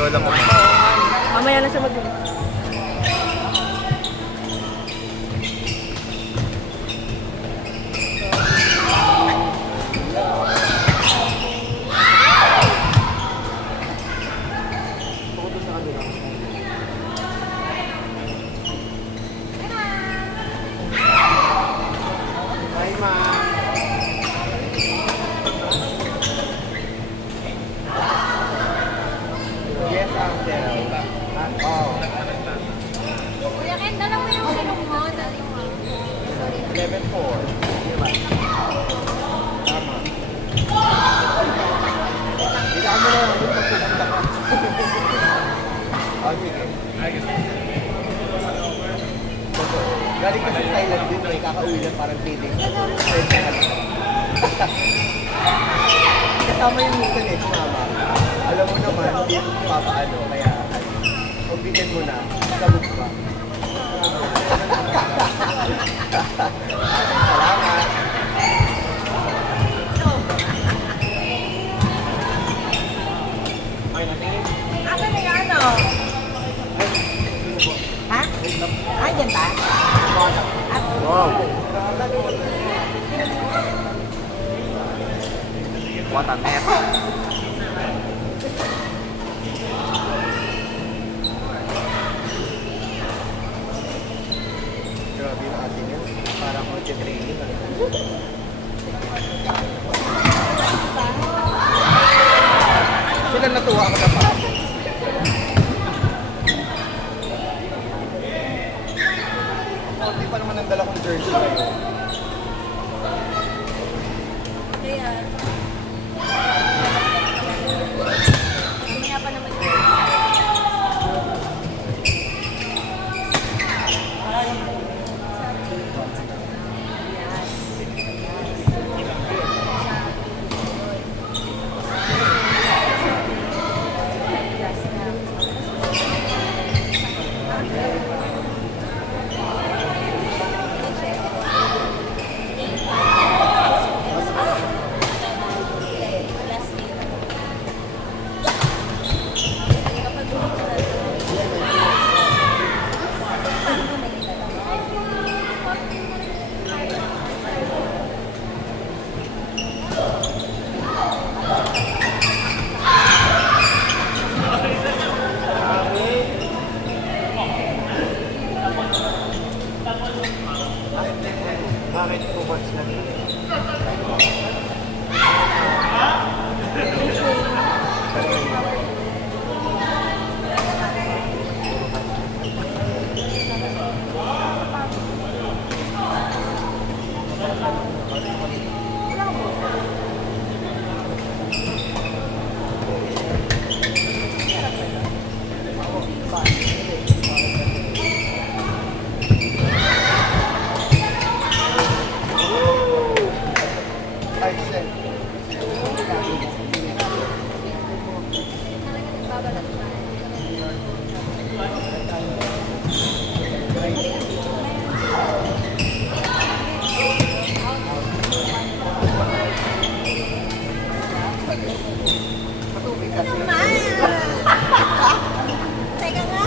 Ikaw lang mo. Mamaya na siya mag-uwi. Kuya Ken, dala mo yung silong mo. Sorry. 11-4. Tama. Bilaan mo na lang yung pagpupunta ka. Oh, sige. Galing kasi Thailand din, may kakauwi lang parang feeling. Kasama yung minsan eh, sumama. Alam mo naman, hindi mo papaano, kaya kung bigyan mo na, sabog pa. Salamat! Asa na yung ano? Ha? Ay, dyan ba? Wow! What a net! Grabe yung atin yun. Parang mag-training. Sila natuwa ako na pa. Hindi pa naman ang dala kong jersey ngayon. Kaya, mamaya pa naman yun. Bakit po ba sila nila? Teka nga.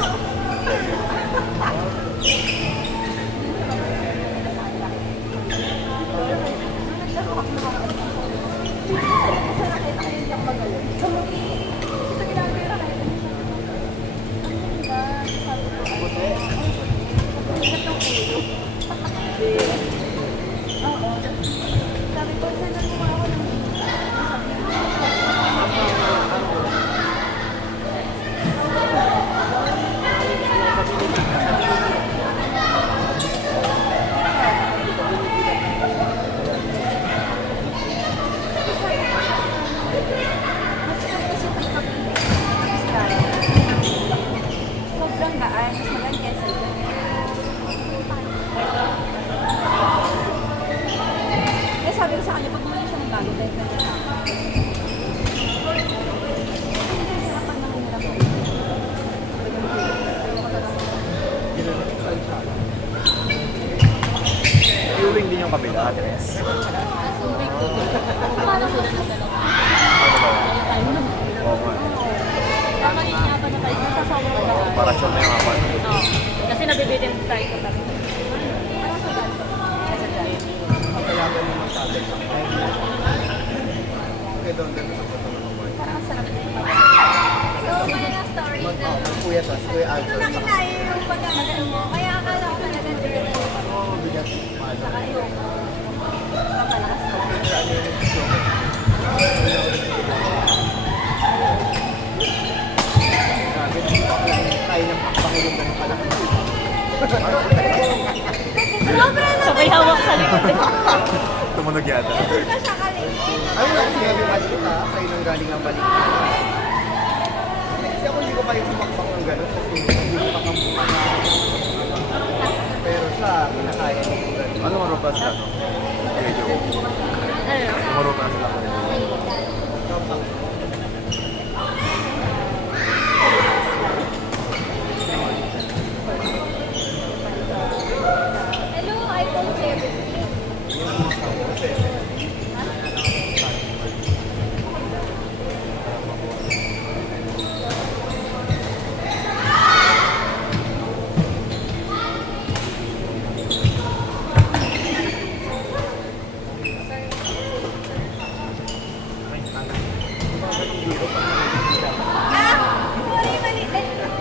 Sabi ko, saan na mo ako ng sobrang gaan, mas maganda kesa dyan. Kaya sabi ko sa kanya, pag muli siya ng bago, dahil na siya. Hirapan na hirapan. Fueling din yung kabila, Andres. Paano sila ng dalawa? Ano ba yan? Oo nga. Tama rin niya pa preparasyon na yung apat. Oo. Kasi nabibitin tayo ko talaga. Kailangan mo magsabi sa akin. Okay, doon sa pagkakas. Parang ang sarap. So, may na story na. Kuya to, Kuya Alto. Ito nakinayo yung pag-ano mo. Kaya akala ko talaga dito. Oo, bigat. Saka yung Kaya ng Panginoon ng kalaki. sobra na. Sabay hawak sa likod. Tumunog yata. Ito ka siya kaligin. Ay, wala kasi yung balik ha. Kayo nang galing ang balik. Kasi ako hindi ko kayo pumakpak ng gano'n kasi hindi ko pakampukan. Pero siya, kinakaya niya yung gano'n. Ano ang robas ka, no? Radio. Ano? Ang robas ka ko rin. Hello, iPhone 7.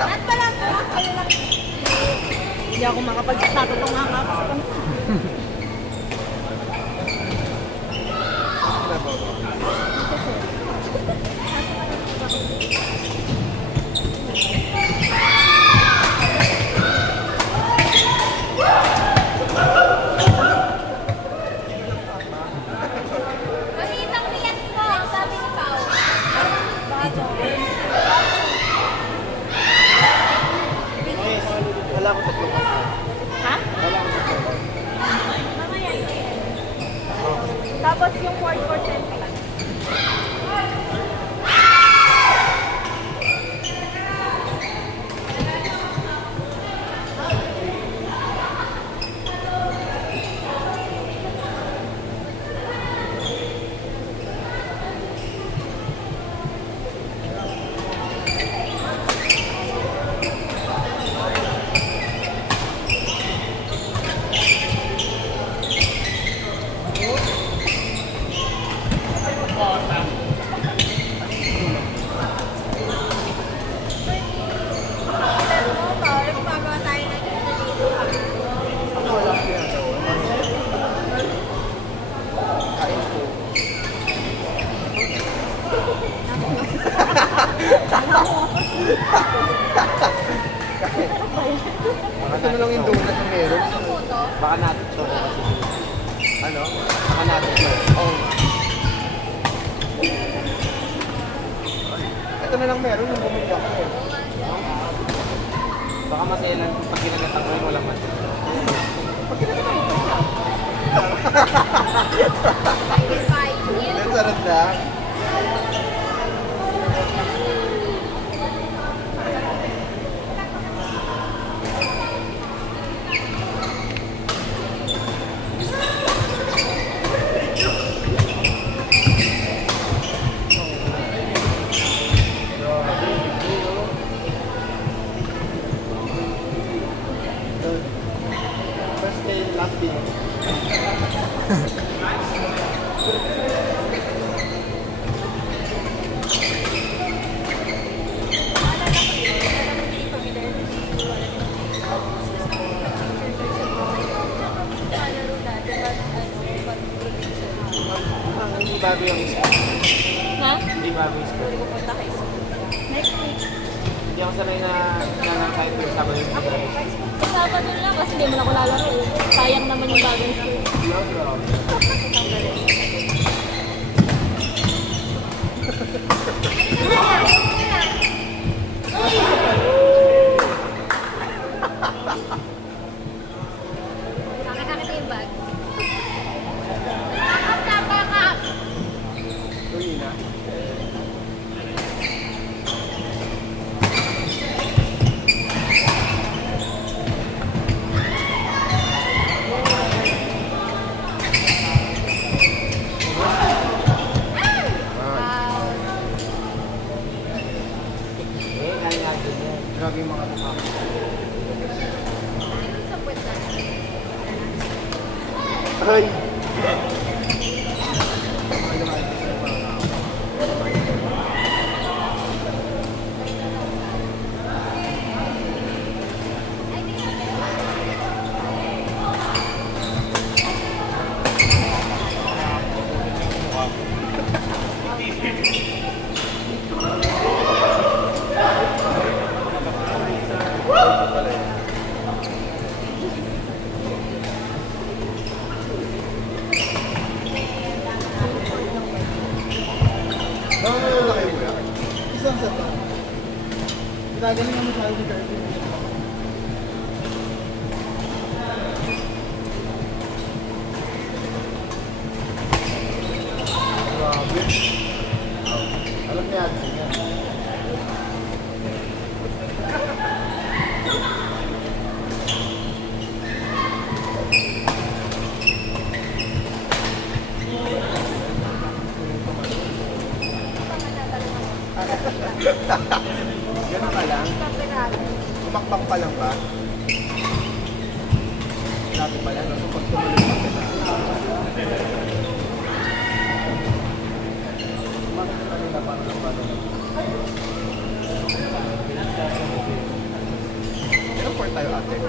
At pala po, kayo lang. Hindi ako makapag-start ng mga kapos. Masitang bias po, sabi ni Pao. Wala ko sa tulungan. Ha? Wala ko sa tulungan. Mamaya yan. Tapos yung 4% ka lang. Gumagawa tayo ng dito. Ako wala ko yan. Kain po. Ito na lang yung donut na meron. Ano po to? Baka natin ito. Ano? Baka natin ito. Oh. Ito na lang meron yung bumili ako eh. Baka maselan pag ginagatan ko yun, walang mas. Pag ginagatan ko yun. Ang sarap na. First day, last day. Hindi bago yung school. Ha? Hindi bago yung school. Hindi ko punta kay school. Next week. Hindi ako sanay na kahit yung Sabado yung school. Sabado lang kasi hindi mo na ako lalaro eh. Sayang naman yung bagong school. Nakakakita yung bag. Nakakap! Uwi na. Wow. Grabe yung mga mukha. Tingin sa puwet na. Ay! Isang set lang. Ginagaling naman tayo si Kirby. Grabe. Alam niya yan. Ganun ka lang? Kumakbak pa lang ba? Grabe pala, no? So, pag tumuloy pa kita. Bakit kanina parang nagpano na? Ilang port tayo ate? 3.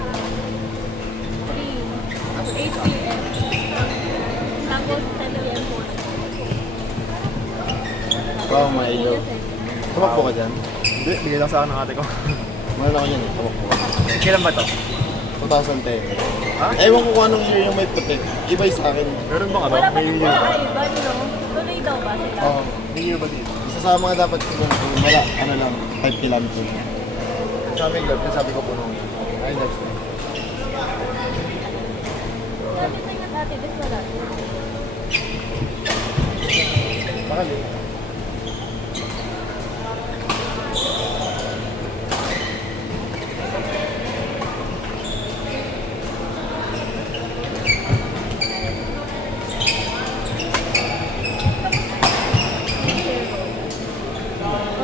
8 p.m. Tapos 10 a.m. morning. Wow, mailo. Tumakbo ka dyan? Hindi, bigay lang sa akin ng ate ko. Meron ako dyan eh, tumakbo ka. Kailan ba to? 2010. Ha? Ewan ko kung anong year yung may puti. Iba yung sa akin. Meron ba Wala pa May din year sa ba? iba, tuloy daw ba sila? Oo. May year ba dito? Isa sa mga dapat ko kung wala, ano lang, 5 kilometers. Sa amin, Glob, sabi ko puno. Ay, next time. Sabi tayo nga dati, this wala. Baka late.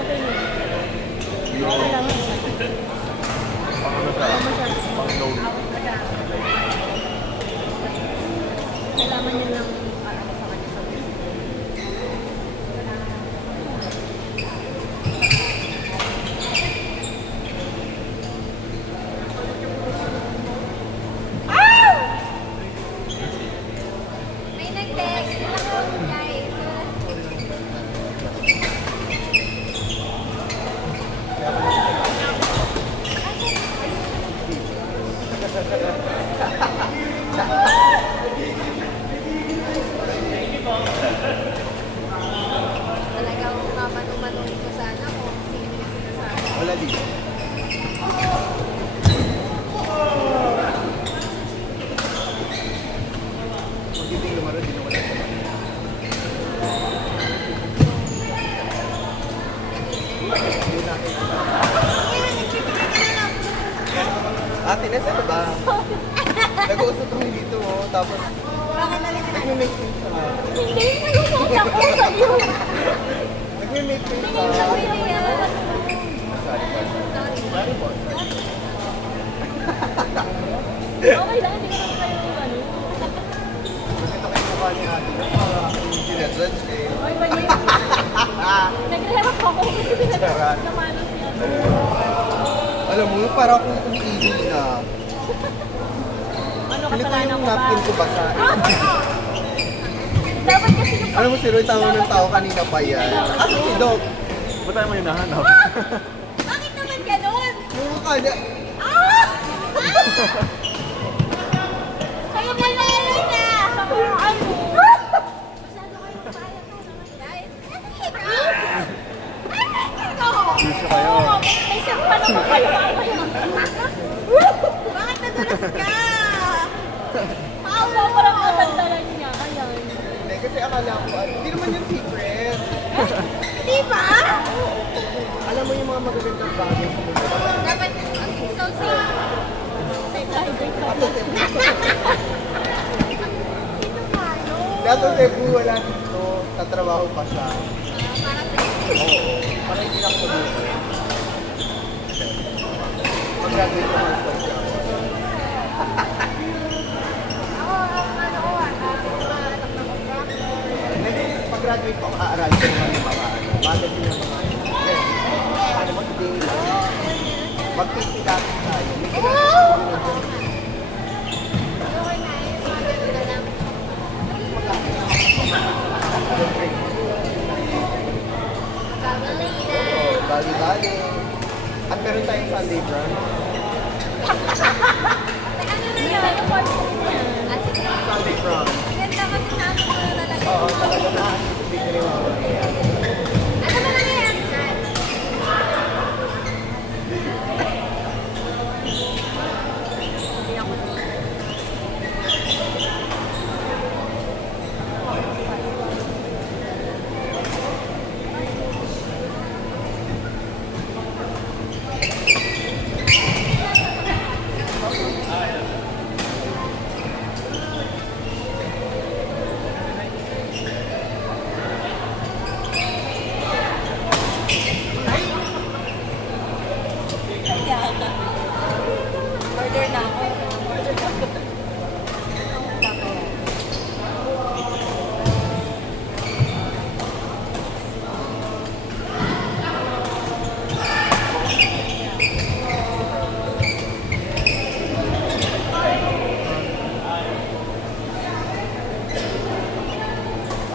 Okay na. Okay lang. Pang ano siya? Pang load. Kailangan nyo lang ano sa kanya sa buhay. May nag-text. Hello, guys. Talagang mamanong-manong ko sana kung sino yung sinasabi. Wala dito. Pag hindi lumaro, di na wala. Ate Nes, ano ba? Nag-uusap kami dito, oh. Tapos, nag-make things sa... Hindi, nag-usap ako sa iyo. Nag-make things sa... Tingin sa kuya yan. Sorry, sorry. Po. Okay lang, hindi ko naman kayo ano. Nakita ko yung mukha ni ate Nes, para sinadjudge kayo. Okay ba yun? Nag-react ako kasi pinag-react naman siya. Alam mo, para akong umiihi na. Ano Hindi ko kasalanan yung ko ba? napkin ko basa. Dapat kasi yung Alam mo, si Roy, tama ng tao kanina pa yan. Asa si Doc? Ba't tayo mo yung nahanap? Bakit naman ganun? Yung mukha niya. Kayo ba na ano na? ano? Masyado kayo sayang naman, guys. Gusto kayo. May sakpa naman kayo mamaya. Bakit nadulas ka? Pauso ko lang natandalan niya. Ayan. Hindi, kasi akala ko, hindi naman yung secret. Di ba? Alam mo yung mga magagandang bagay sa mundo. Dapat, so safe. Sino ba, no? Dato Cebu, wala dito. Tatrabaho pa siya. Para sa Oo. Para hindi lang mabuti. graduate ko ng school. Hindi, pag-graduate ko, aaralin ko naman yung mga magazine ng mga yes. Ano mo today? Magpipilatin tayo. May pinag-pinag bali-bali. At meron tayong Sunday brunch. Sunday brunch. Ganda kasi namin ko na talaga. Oo, talaga na. Hindi ko rin mamaya. Ano ba nangyayari dyan? Order na ako.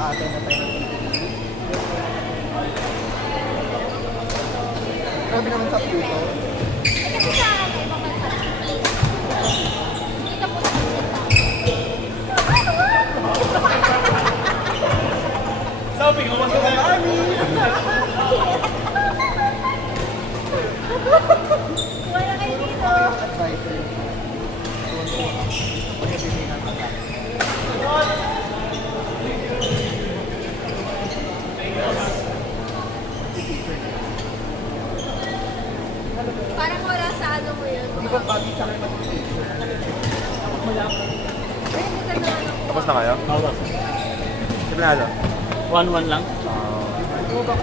Atin na tayo ng TV. Grabe naman sa Pluto. Kasi sa akin, ibang bansa. Dito po sa Sabi ko, mas na army! wala kayo dito. Ang advisor. Pagkabili ng mata. Parang wala sa ano mo yun. Hindi ba bagay sa akin mag-teacher? Ay, hindi ka na ano. Tapos na kayo? Oo. Sabi na 1-1 lang. Hindi mo ba